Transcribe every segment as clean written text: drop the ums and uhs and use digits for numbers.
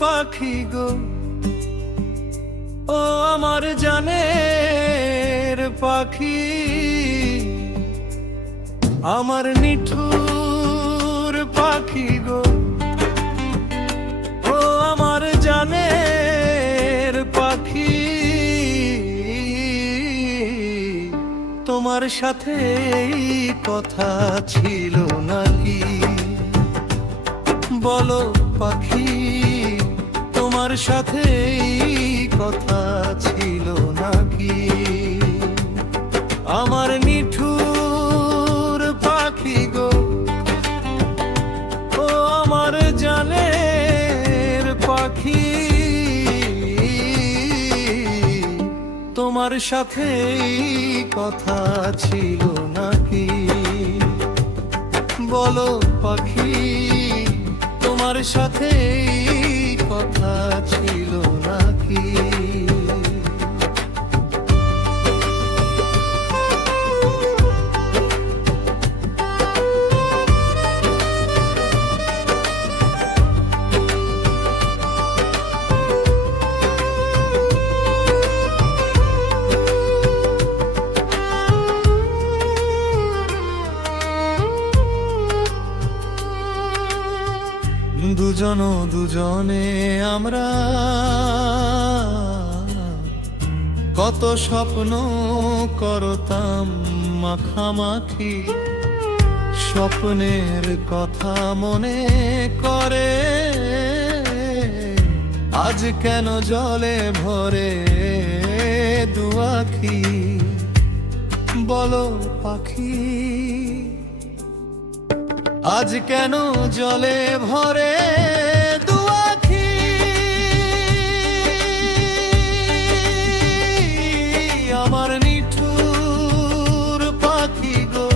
পাখি গো, ও আমার জানের পাখি, আমার নিঠুর পাখি গো, ও আমার জানের পাখি। তোমার সাথে এই কথা ছিল নাকি? বলো পাখি, তোমার সাথে এই কথা ছিল নাকি? আমার নিঠুর পাখি গো, ও আমার জানের পাখি, তোমার সাথে এই কথা ছিল নাকি? বলো পাখি, তোমার সাথে এই কথা ছিল নাকি? দুজনে আমরা কত স্বপ্ন করতাম মাখামাখি, স্বপ্নের কথা মনে করে আজ কেন জলে ভরে দু আখি? বলো পাখি, আজ কেন জলে ভরে দু আখি? আমার নিঠুর পাখি গো,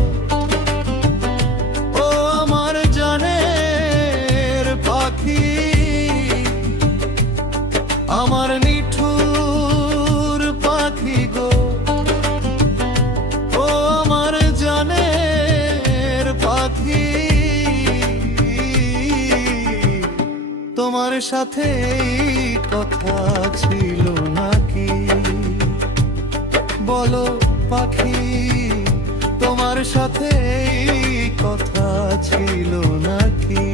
ও আমার জানের পাখি, আমার নিঠুর পাখি গো, ও আমার জানের পাখি। তোমার সাথে এই কথা ছিল নাকি? বলো পাখি, তোমার সাথে এই কথা ছিল নাকি?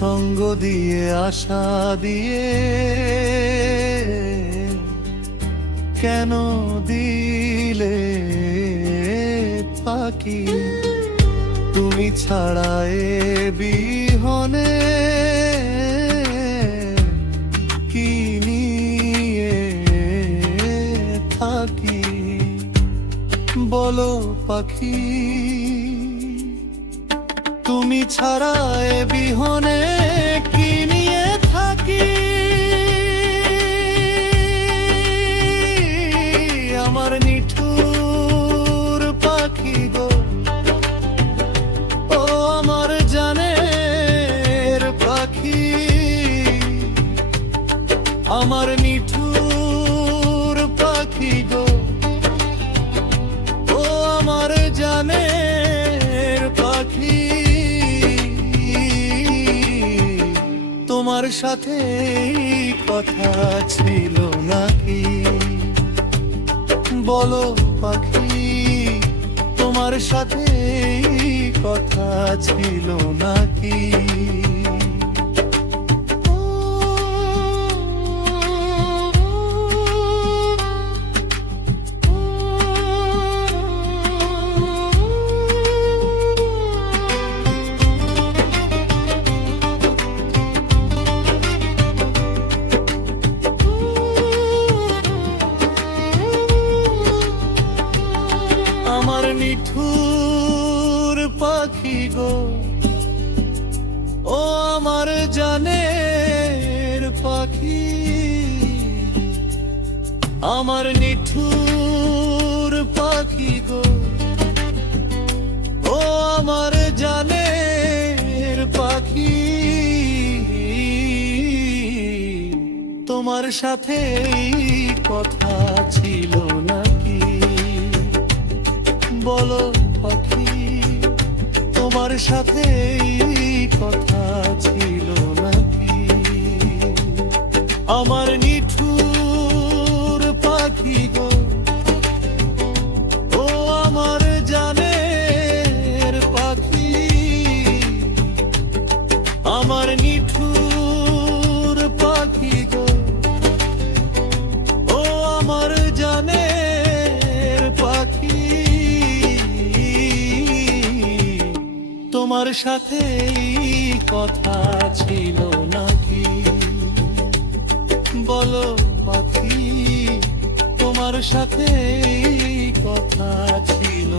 সঙ্গ দিয়ে আশা দিয়ে কেন দিলে পাখি? তুমি ছাড়া এ বিহনে কি নিয়ে থাকি? বলো পাখি, তুমি ছাড়া এ বিহনে কি নিয়ে থাকি? আমার নিঠুর পাখি গো, ও আমার জানের পাখি, আমার নিঠুর পাখি গো, ও আমার জানের পাখি। তোমার সাথে এই কথা ছিল নাকি? বলো পাখি, তোমার সাথে এই কথা ছিল নাকি? আমার নিঠুর পাখি গো, ও আমার জানের পাখি, আমার নিঠুর পাখি গো, ও আমার জানের পাখি, তোমার সাথে এই কথা ছিল নাকি? বলো পাখি, তোমার সাথে এই কথা ছিল নাকি? আমার নিঠুর পাখি গো, ও আমার জানের পাখি, আমার নিঠুর পাখি গো, ও আমার জানের পাখি, তোমার সাথে এই কথা ছিল নাকি? বলো পাখি, তোমার সাথে এই কথা ছিল